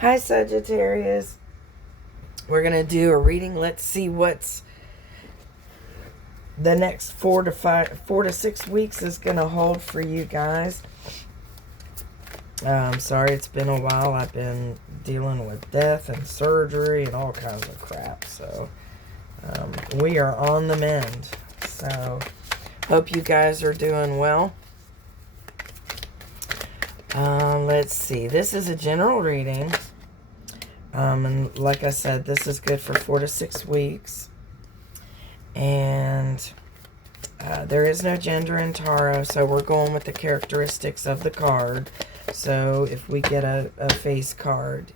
Hi, Sagittarius. We're going to do a reading. Let's see what's the next 4 to 6 weeks is going to hold for you guys. I'm sorry it's been a while. I've been dealing with death and surgery and all kinds of crap. So we are on the mend. So hope you guys are doing well. Let's see. This is a general reading. And like I said, this is good for 4 to 6 weeks. And there is no gender in tarot, so we're going with the characteristics of the card. So if we get a face card,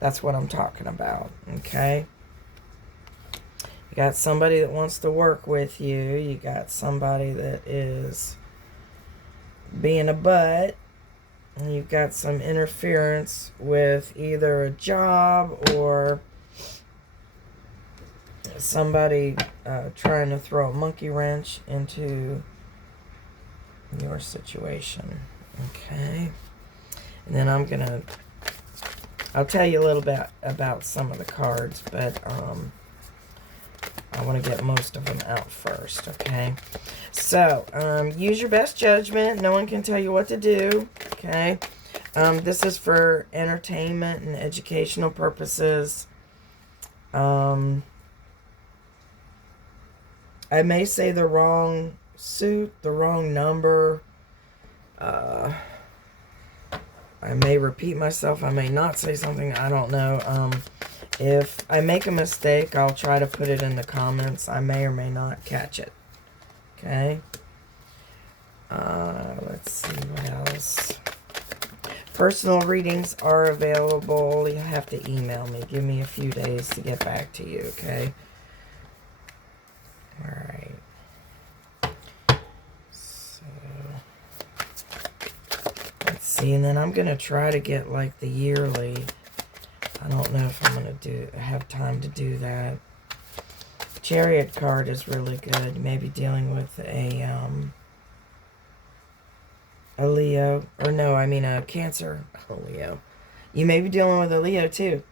that's what I'm talking about, okay? You got somebody that wants to work with you. You got somebody that is being a butt. And you've got some interference with either a job or somebody trying to throw a monkey wrench into your situation. Okay. And then I'll tell you a little bit about some of the cards, but I want to get most of them out first, okay? So, use your best judgment. No one can tell you what to do, okay? This is for entertainment and educational purposes. I may say the wrong suit, the wrong number. I may repeat myself. I may not say something. I don't know. If I make a mistake, I'll try to put it in the comments. I may or may not catch it. Okay. Let's see what else. Personal readings are available. You have to email me. Give me a few days to get back to you, okay? All right. So, let's see. And then I'm going to try to get like the yearly. I don't know if I'm going to have time to do that. Chariot card is really good. You may be dealing with a Leo. Or no, I mean a Cancer. A Leo. You may be dealing with a Leo too.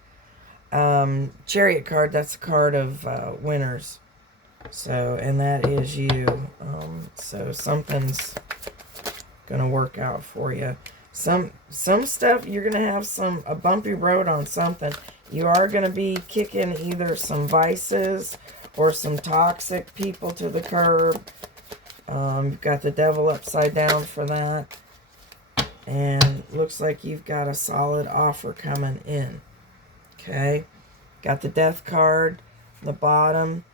Chariot card, that's a card of winners. So, and that is you. So something's going to work out for you. Some stuff, you're going to have a bumpy road on something. You are going to be kicking either some vices or some toxic people to the curb. You've got the devil upside down for that. And looks like you've got a solid offer coming in. Okay. Got the death card, the bottom.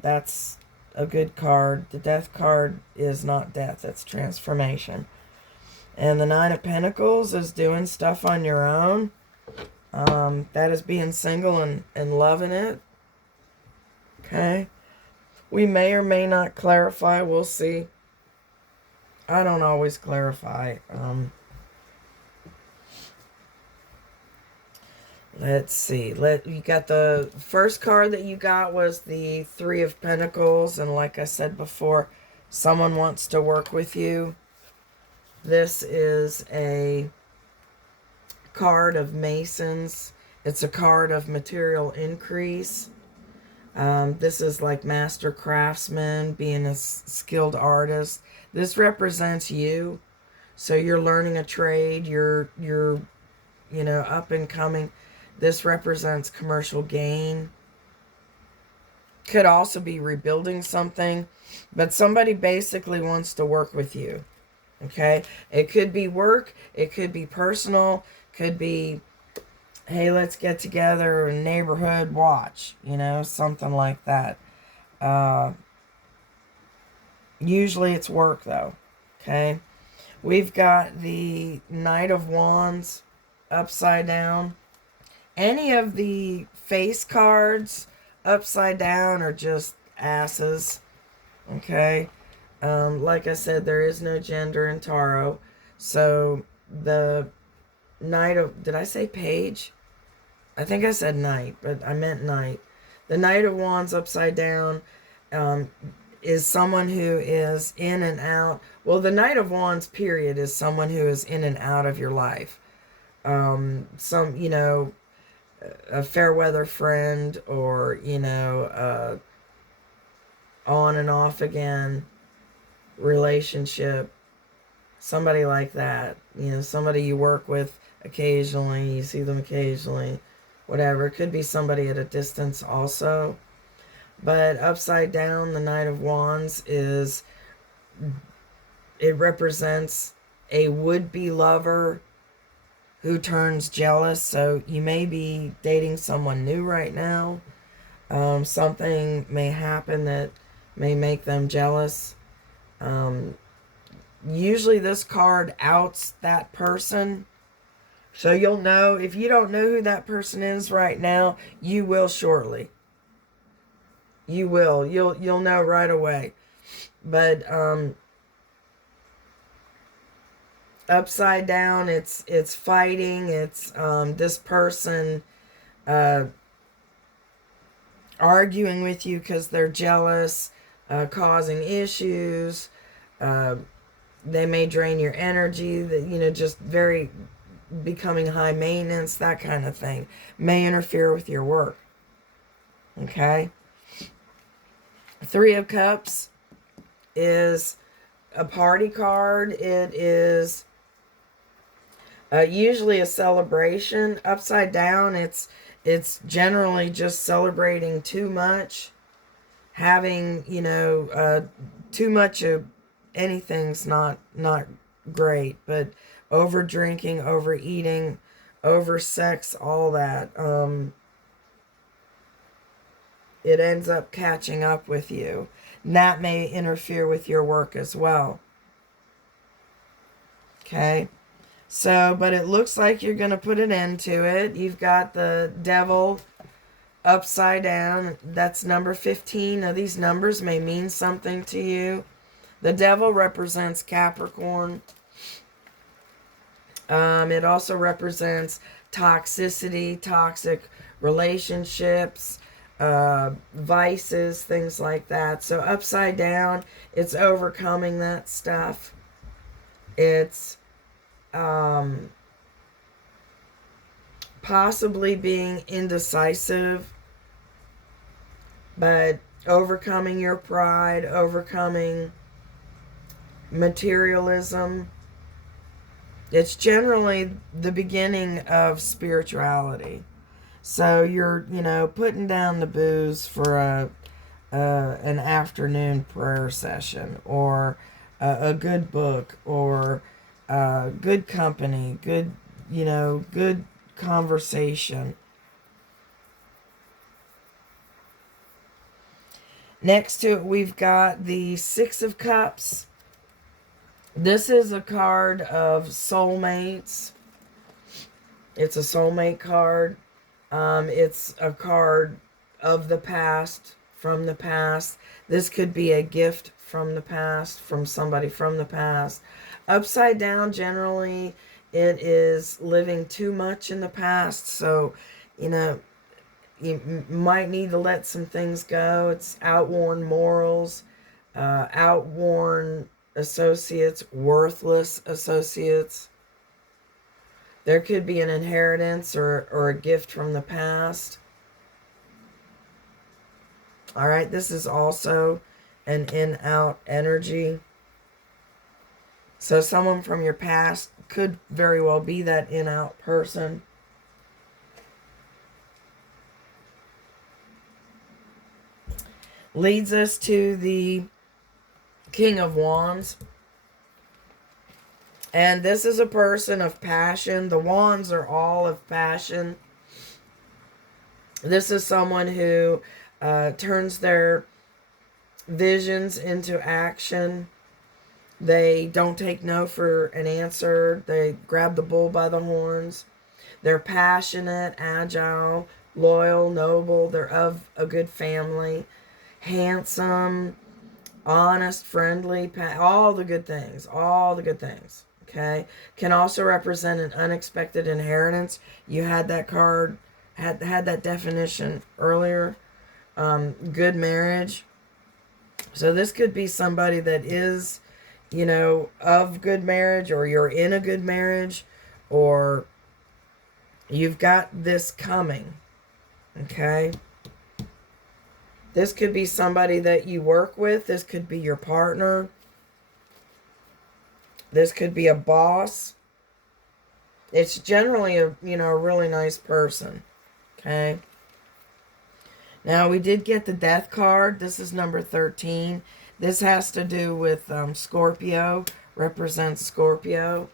That's a good card. The death card is not death. It's transformation. And the Nine of Pentacles is doing stuff on your own. That is being single and loving it. Okay. We may or may not clarify. We'll see. I don't always clarify. Let's see. You got the first card that you got was the Three of Pentacles. And like I said before, someone wants to work with you. This is a card of Masons. It's a card of material increase. This is like master craftsman, being a skilled artist. This represents you. So you're learning a trade. You're up and coming. This represents commercial gain. Could also be rebuilding something. But somebody basically wants to work with you. Okay? It could be work. It could be personal. Could be, hey, let's get together, neighborhood watch. Something like that. Usually it's work, though. Okay? We've got the Knight of Wands upside down. Any of the face cards upside down are just asses. Okay? Like I said, there is no gender in tarot. So the Knight of... Did I say page? I think I said knight, but I meant knight. The Knight of Wands upside down is someone who is in and out. Well, the Knight of Wands, period, is someone who is in and out of your life. some, a fair weather friend, or, on and off again relationship, somebody like that, somebody you work with occasionally, you see them occasionally, whatever. It could be somebody at a distance also. But upside down, the Knight of Wands it represents a would-be lover who turns jealous. So you may be dating someone new right now. Something may happen that may make them jealous. Usually this card outs that person. So you'll know, if you don't know who that person is right now, you will shortly. You will. You'll know right away. But upside down, it's fighting. It's this person arguing with you because they're jealous, causing issues. They may drain your energy. That just very becoming high maintenance, that kind of thing. May interfere with your work. Okay. Three of Cups is a party card. It is usually a celebration. Upside down, it's generally just celebrating too much. Having, too much of anything's not great, but over drinking, overeating, over sex, all that, it ends up catching up with you. And that may interfere with your work as well. Okay. So, but it looks like you're going to put an end to it. You've got the Devil upside down. That's number 15. Now, these numbers may mean something to you. The Devil represents Capricorn. It also represents toxicity, toxic relationships, vices, things like that. So upside down, it's overcoming that stuff. It's possibly being indecisive, but overcoming your pride, overcoming materialism. It's generally the beginning of spirituality. So you're, putting down the booze for an afternoon prayer session, or a good book, or good company, good conversation. Next to it, we've got the Six of Cups. This is a card of soulmates. It's a soulmate card. It's a card of the past, from the past. This could be a gift from the past, from somebody from the past. Upside down, generally, it is living too much in the past. So, you might need to let some things go. It's outworn morals, outworn associates, worthless associates. There could be an inheritance or a gift from the past. All right, this is also an in-out energy. So someone from your past could very well be that in-out person. Leads us to the King of Wands. And this is a person of passion. The wands are all of passion. This is someone who turns their visions into action. They don't take no for an answer. They grab the bull by the horns. They're passionate, agile, loyal, noble. They're of a good family. Handsome, honest, friendly, all the good things. All the good things. Okay? Can also represent an unexpected inheritance. You had that card, had that definition earlier. Good marriage. So this could be somebody that is, of good marriage, or you're in a good marriage, or You've got this coming, okay? This could be somebody that you work with. This could be your partner. This could be a boss. It's generally a, a really nice person, okay? Now, we did get the death card. This is number 13. This has to do with Scorpio, represents Scorpio.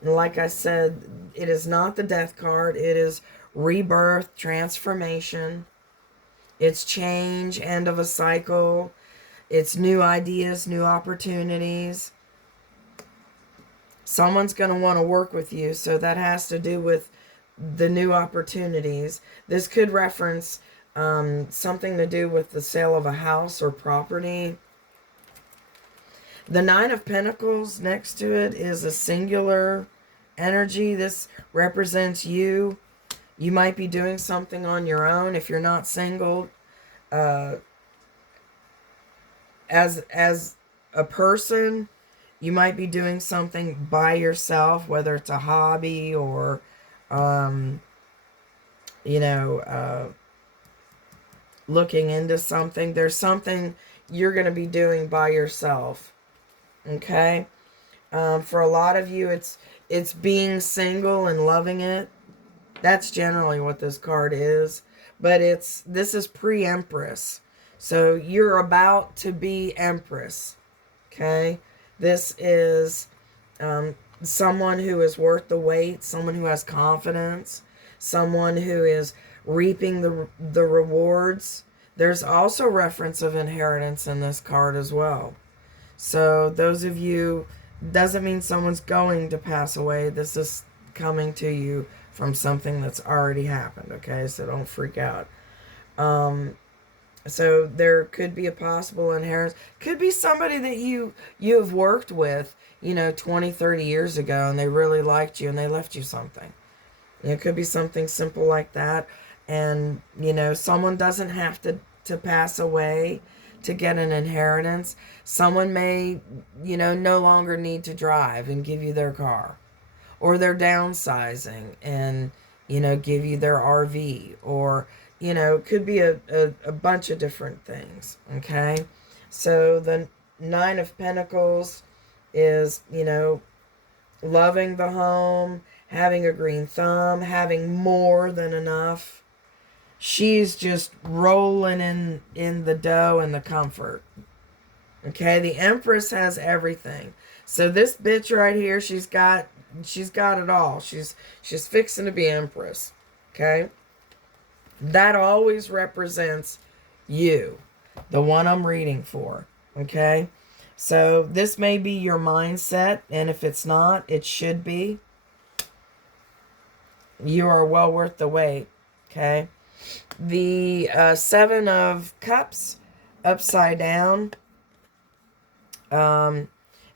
And like I said, it is not the death card. It is rebirth, transformation. It's change, end of a cycle. It's new ideas, new opportunities. Someone's going to want to work with you, so that has to do with the new opportunities. This could reference something to do with the sale of a house or property. The Nine of Pentacles next to it is a singular energy. This represents you. You might be doing something on your own if you're not single. As a person, you might be doing something by yourself, whether it's a hobby or, looking into something. There's something you're going to be doing by yourself. Okay? For a lot of you, it's being single and loving it. That's generally what this card is. But this is pre-Empress. So you're about to be Empress. Okay? This is someone who is worth the wait, someone who has confidence, someone who is reaping the rewards. There's also reference of inheritance in this card as well. So those of you, doesn't mean someone's going to pass away. This is coming to you from something that's already happened, okay? So don't freak out. So there could be a possible inheritance. Could be somebody that you have worked with, 20, 30 years ago, and they really liked you and they left you something. It could be something simple like that. And, someone doesn't have to pass away to get an inheritance. Someone may, no longer need to drive and give you their car. Or they're downsizing and, give you their RV. Or, it could be a bunch of different things, okay? So the Nine of Pentacles is, loving the home, having a green thumb, having more than enough. She's just rolling in the dough and the comfort. Okay, the Empress has everything. So this bitch right here, she's got it all. She's fixing to be Empress. Okay? That always represents you, the one I'm reading for. Okay? So this may be your mindset, and if it's not, it should be. You are well worth the wait. Okay? The Seven of Cups upside down.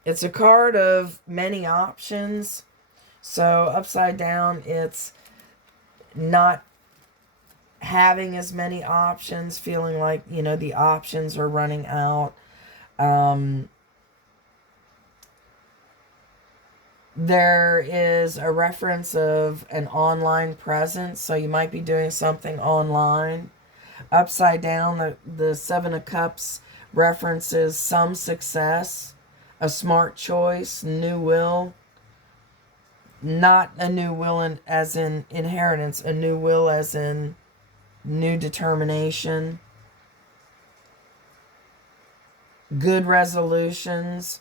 It's a card of many options. So upside down, it's not having as many options, feeling like, the options are running out. There is a reference of an online presence, so you might be doing something online. Upside down, the Seven of Cups references some success, a smart choice, new will. Not a new will as in inheritance, a new will as in new determination. Good resolutions.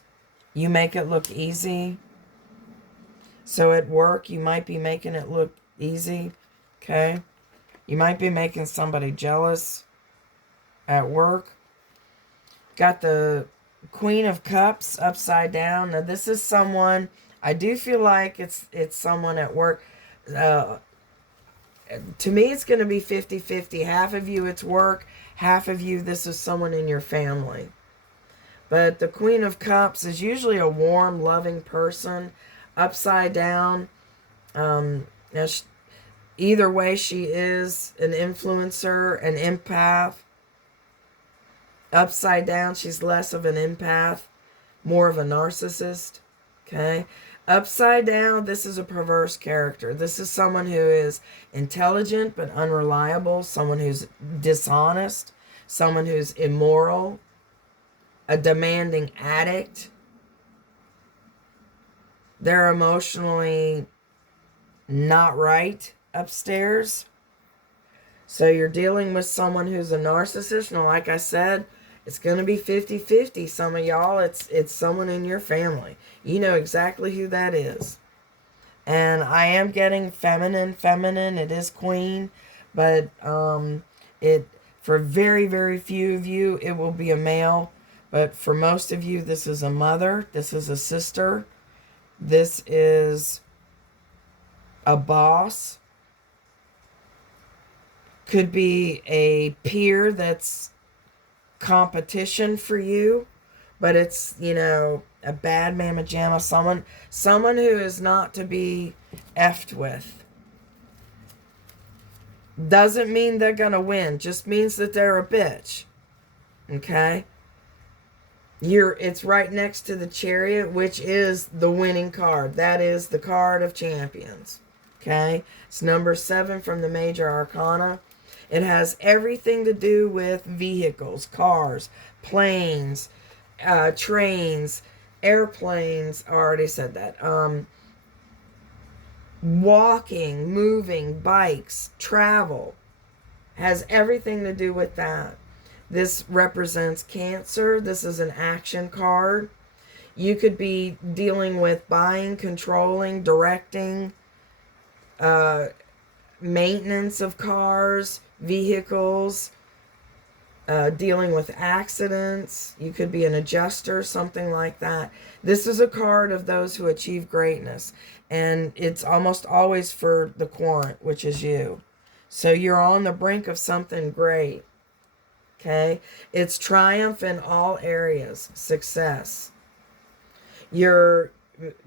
You make it look easy. So at work, you might be making it look easy, okay? You might be making somebody jealous at work. Got the Queen of Cups upside down. Now, this is someone, I do feel like it's someone at work. To me, it's going to be 50-50. Half of you, it's work. Half of you, this is someone in your family. But the Queen of Cups is usually a warm, loving person. Upside down, either way, she is an influencer, an empath. Upside down, she's less of an empath, more of a narcissist. Okay, Upside down, this is a perverse character. This is someone who is intelligent but unreliable, someone who's dishonest, someone who's immoral, a demanding addict. They're emotionally not right upstairs. So you're dealing with someone who's a narcissist. Now, like I said, it's going to be 50-50. Some of y'all, it's someone in your family. You know exactly who that is. And I am getting feminine. It is queen. But it for very, very few of you, it will be a male. But for most of you, this is a mother. This is a sister. This is a boss. Could be a peer that's competition for you, but it's, you know, a bad mamma jamma, someone who is not to be effed with. Doesn't mean they're gonna win, just means that they're a bitch. Okay? It's right next to the Chariot, which is the winning card. That is the card of champions. Okay? It's number 7 from the Major Arcana. It has everything to do with vehicles, cars, planes, trains, airplanes. I already said that. Walking, moving, bikes, travel. Has everything to do with that. This represents Cancer. This is an action card. You could be dealing with buying, controlling, directing, maintenance of cars, vehicles, dealing with accidents. You could be an adjuster, something like that. This is a card of those who achieve greatness, and it's almost always for the quant, which is you. So you're on the brink of something great. Okay? It's triumph in all areas, success. Your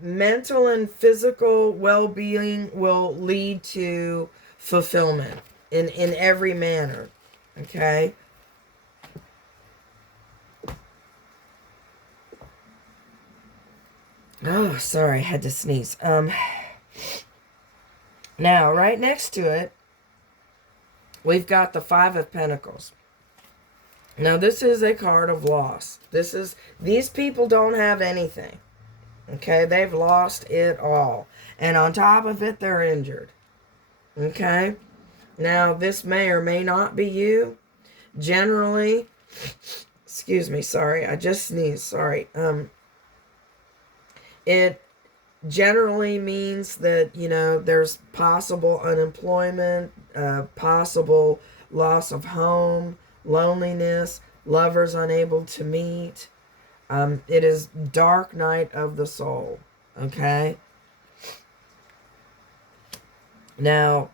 mental and physical well-being will lead to fulfillment in every manner. Okay? Oh, sorry, I had to sneeze. Now, right next to it, we've got the 5 of Pentacles. Now, this is a card of loss. These people don't have anything. Okay? They've lost it all. And on top of it, they're injured. Okay? Now, this may or may not be you. Generally, excuse me, sorry, I just sneezed, sorry. It generally means that, you know, there's possible unemployment, possible loss of home, loneliness, lovers unable to meet. It is dark night of the soul, okay? Now,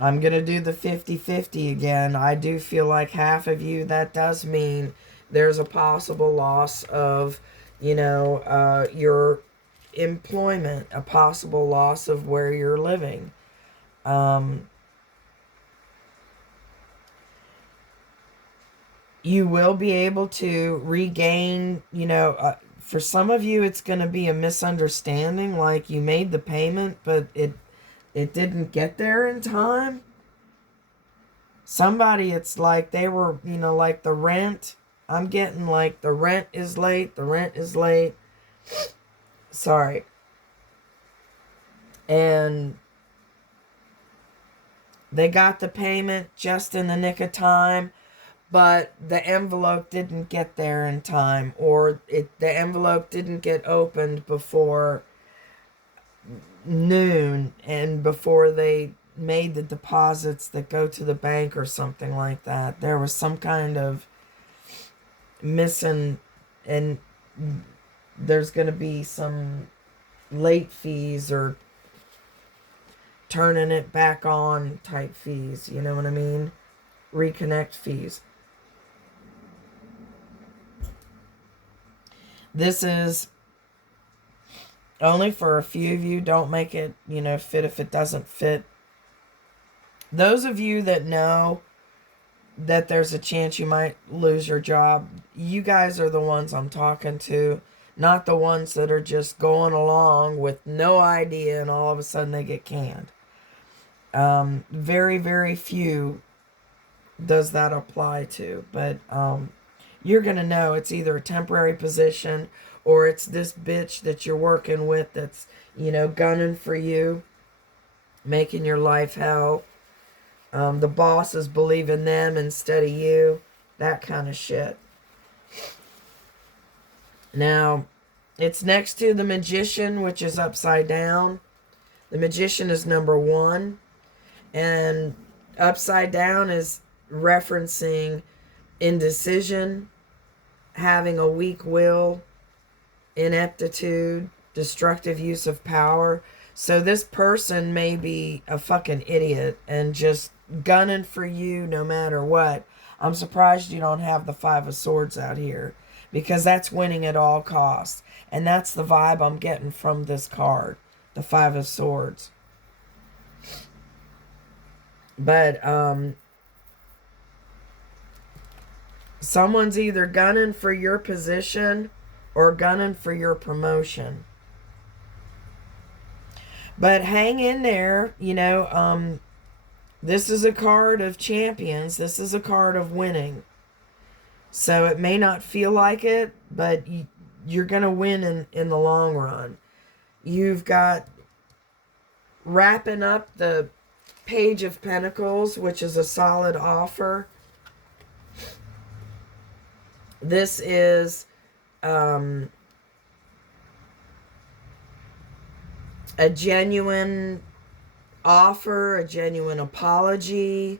I'm going to do the 50-50 again. I do feel like half of you, that does mean there's a possible loss of, you know, your employment, a possible loss of where you're living. You will be able to regain, you know, for some of you, it's going to be a misunderstanding. Like you made the payment, but it didn't get there in time. Somebody, it's like they were, you know, like the rent. I'm getting like the rent is late. Sorry. And they got the payment just in the nick of time, but the envelope didn't get there in time, or the envelope didn't get opened before noon and before they made the deposits that go to the bank or something like that. There was some kind of missing, and there's going to be some late fees or turning it back on type fees, you know what I mean? Reconnect fees. This is only for a few of you. Don't make it, you know, fit if it doesn't fit. Those of you that know that there's a chance you might lose your job, you guys are the ones I'm talking to. not the ones that are just going along with no idea and all of a sudden they get canned. Very, very few does that apply to, but you're going to know it's either a temporary position or it's this bitch that you're working with that's, you know, gunning for you, making your life hell. The bosses believe in them instead of you, that kind of shit. Now, it's next to the Magician, which is upside down. The Magician is number 1. And upside down is referencing indecision, having a weak will, ineptitude, destructive use of power. So this person may be a fucking idiot and just gunning for you no matter what. I'm surprised you don't have the 5 of Swords out here, because that's winning at all costs. And that's the vibe I'm getting from this card, the 5 of Swords. But someone's either gunning for your position or gunning for your promotion. But hang in there, you know. This is a card of champions. This is a card of winning. So it may not feel like it, but you're going to win in the long run. You've got wrapping up the Page of Pentacles, which is a solid offer. This is a genuine offer, a genuine apology,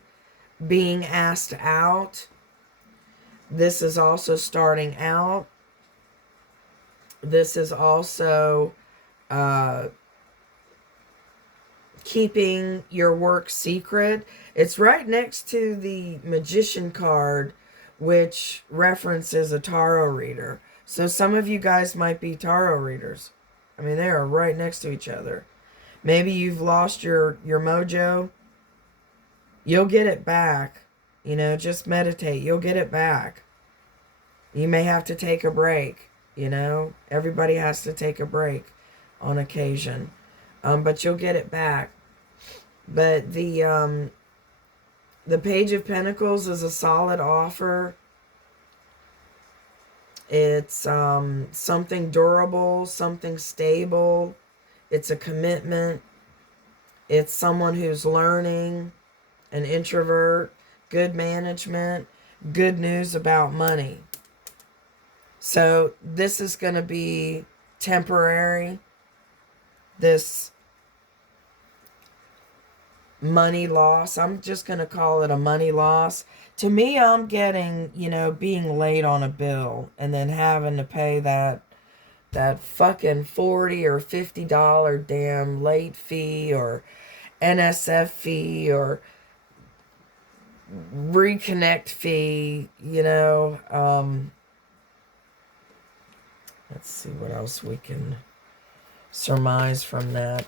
being asked out. This is also starting out. This is also keeping your work secret. It's right next to the Magician card, which references a tarot reader. So some of you guys might be tarot readers. I mean, they are right next to each other. Maybe you've lost your mojo. You'll get it back. You know, just meditate. You'll get it back. You may have to take a break. You know, everybody has to take a break on occasion. But you'll get it back. But the Page of Pentacles is a solid offer. It's something durable, something stable. It's a commitment. It's someone who's learning, an introvert, good management, good news about money. So this is going to be temporary. This money loss, I'm just going to call it a money loss. To me, I'm getting, you know, being late on a bill and then having to pay that fucking $40 or $50 damn late fee or NSF fee or reconnect fee, you know. Let's see what else we can surmise from that.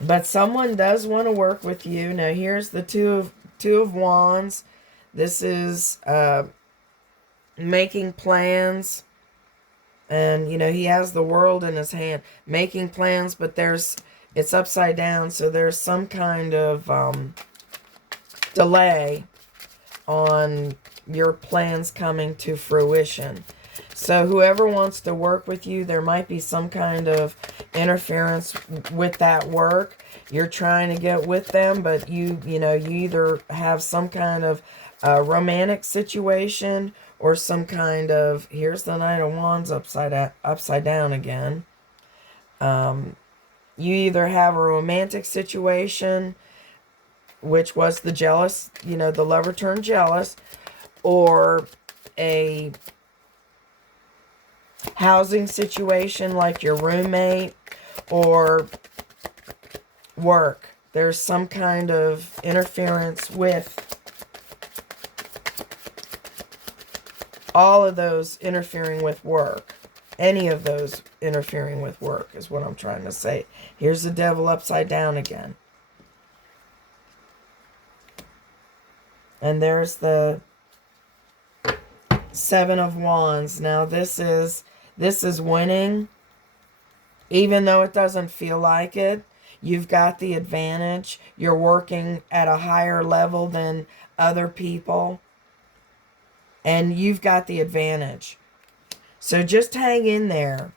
But someone does want to work with you. Now here's the two of Wands. This is making plans. And, you know, he has the world in his hand. Making plans, but it's upside down. So there's some kind of delay on your plans coming to fruition. So whoever wants to work with you, there might be some kind of interference with that work. You're trying to get with them, but you either have some kind of romantic situation or some kind of, here's the Knight of Wands upside down again. You either have a romantic situation, which was the jealous, you know, the lover turned jealous, or a housing situation like your roommate or work. There's some kind of interference with all of those interfering with work. Any of those interfering with work is what I'm trying to say. Here's the Devil upside down again. And there's the Seven of Wands. Now this is winning. Even though it doesn't feel like it, you've got the advantage. You're working at a higher level than other people. And you've got the advantage. So just hang in there.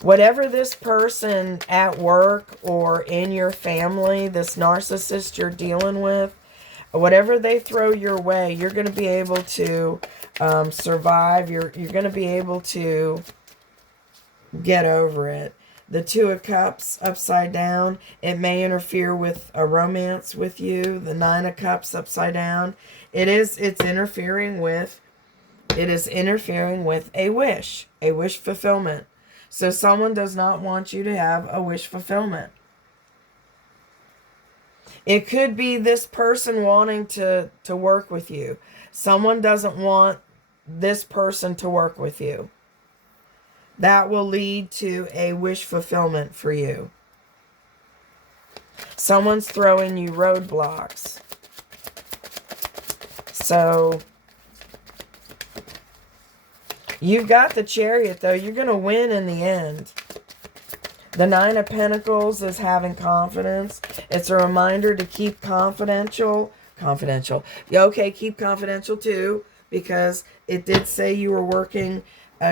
Whatever this person at work or in your family, this narcissist you're dealing with, whatever they throw your way, you're going to be able to survive. You're going to be able to get over it. The Two of Cups upside down, it may interfere with a romance with you. The Nine of Cups upside down, it's interfering with a wish fulfillment. So someone does not want you to have a wish fulfillment. It could be this person wanting to work with you. Someone doesn't want this person to work with you. That will lead to a wish fulfillment for you. Someone's throwing you roadblocks. So you've got the Chariot, though. You're going to win in the end. The Nine of Pentacles is having confidence. It's a reminder to keep confidential. Okay, keep confidential too, because it did say you were working,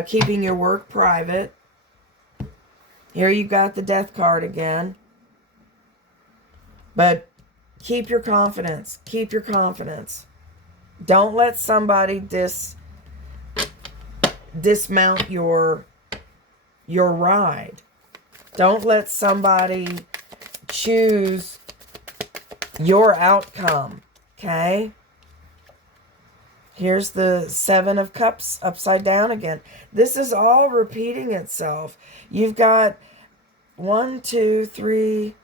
keeping your work private. Here you got the Death card again. But keep your confidence. Keep your confidence. Don't let somebody dismount your ride. Don't let somebody choose your outcome, okay? Here's the Seven of Cups upside down again. This is all repeating itself. You've got 1, 2, 3,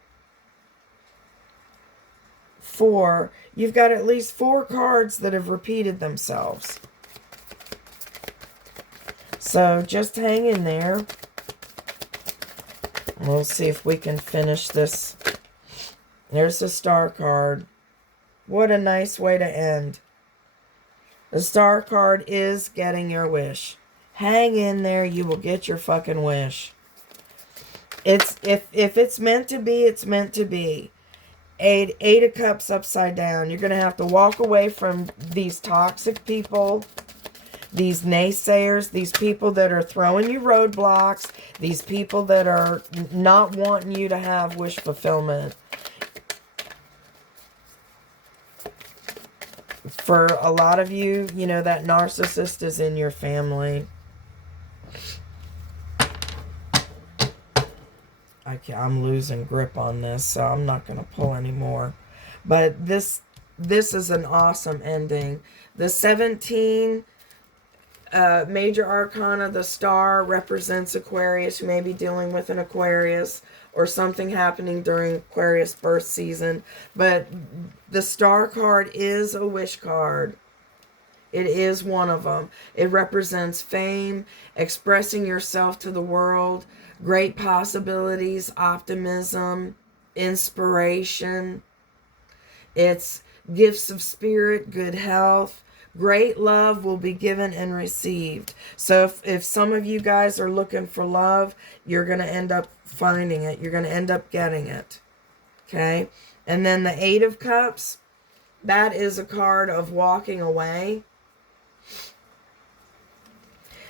4. You've got at least 4 cards that have repeated themselves. So just hang in there. We'll see if we can finish this. There's the Star card. What a nice way to end. The Star card is getting your wish. Hang in there. You will get your fucking wish. If it's meant to be, it's meant to be. Eight of Cups upside down. You're going to have to walk away from these toxic people, these naysayers, these people that are throwing you roadblocks, these people that are not wanting you to have wish fulfillment. For a lot of you, you know, that narcissist is in your family. I'm losing grip on this, so I'm not going to pull anymore. But this is an awesome ending. The 17 major arcana, the Star, represents Aquarius. You may be dealing with an Aquarius or something happening during Aquarius birth season. But the Star card is a wish card. It is one of them. It represents fame, expressing yourself to the world, great possibilities, optimism, inspiration. It's gifts of spirit, good health. Great love will be given and received. So if some of you guys are looking for love, you're going to end up finding it. You're going to end up getting it. Okay? And then the Eight of Cups, that is a card of walking away.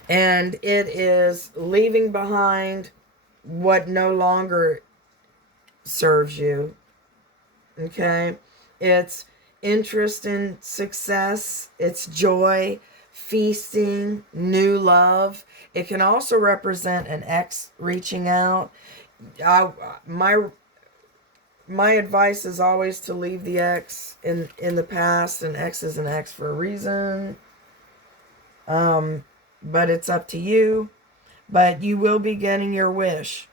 And it is leaving behind what no longer serves you. Okay? It's interest in success. It's joy, feasting, new love. It can also represent an ex reaching out. My advice is always to leave the ex in the past. An ex is an ex for a reason. But it's up to you. But you will be getting your wish.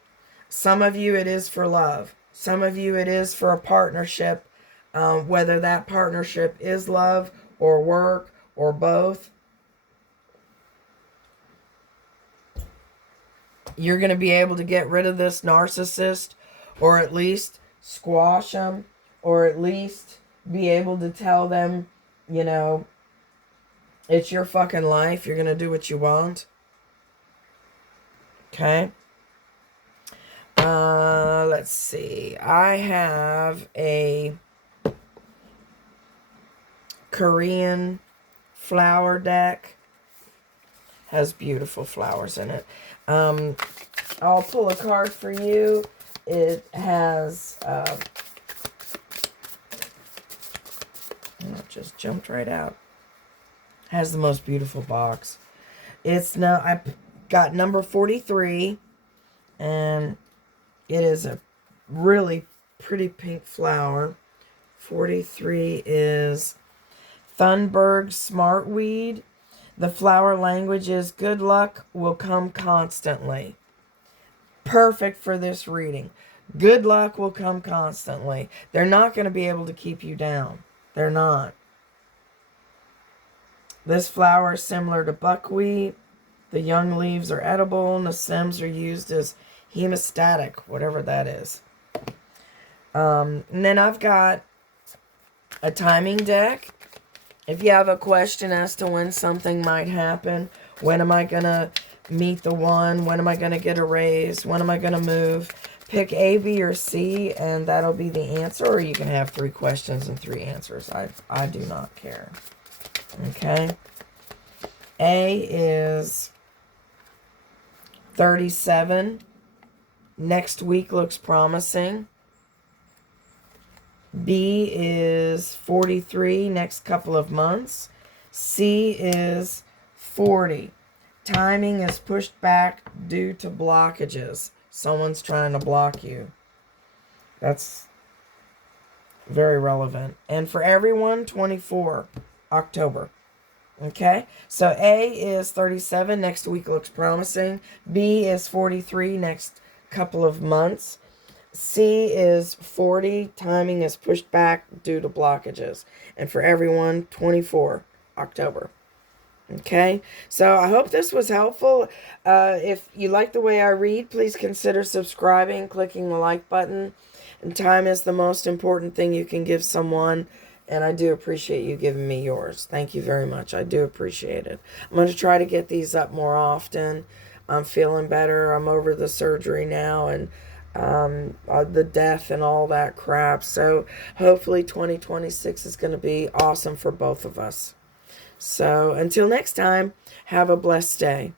Some of you, it is for love. Some of you, it is for a partnership. Whether that partnership is love or work or both. You're going to be able to get rid of this narcissist, or at least squash them, or at least be able to tell them, you know, It's your fucking life. You're going to do what you want. Okay. Let's see. I have a Korean flower deck. Has beautiful flowers in it. I'll pull a card for you. It has, it just jumped right out. Has the most beautiful box. It's now, I got number 43, and it is a really pretty pink flower. 43 is Thunberg Smartweed. The flower language is good luck will come constantly. Perfect for this reading. Good luck will come constantly. They're not going to be able to keep you down. They're not. This flower is similar to buckwheat. The young leaves are edible and the stems are used as hemostatic, whatever that is. And then I've got a timing deck. If you have a question as to when something might happen, when am I going to meet the one, when am I going to get a raise, when am I going to move, pick A, B, or C, and that'll be the answer. Or you can have 3 questions and 3 answers. I do not care. Okay. A is 37. Next week looks promising. B is 43, next couple of months. C is 40. Timing is pushed back due to blockages. Someone's trying to block you. That's very relevant. And for everyone, 24, October. Okay, so A is 37, next week looks promising. B is 43, next couple of months. C is 40, timing is pushed back due to blockages. And for everyone, 24, October. Okay, so I hope this was helpful. If you like the way I read, please consider subscribing, clicking the like button. And time is the most important thing you can give someone. And I do appreciate you giving me yours. Thank you very much. I do appreciate it. I'm going to try to get these up more often. I'm feeling better. I'm over the surgery now and the death and all that crap. So hopefully 2026 is going to be awesome for both of us. So until next time, have a blessed day.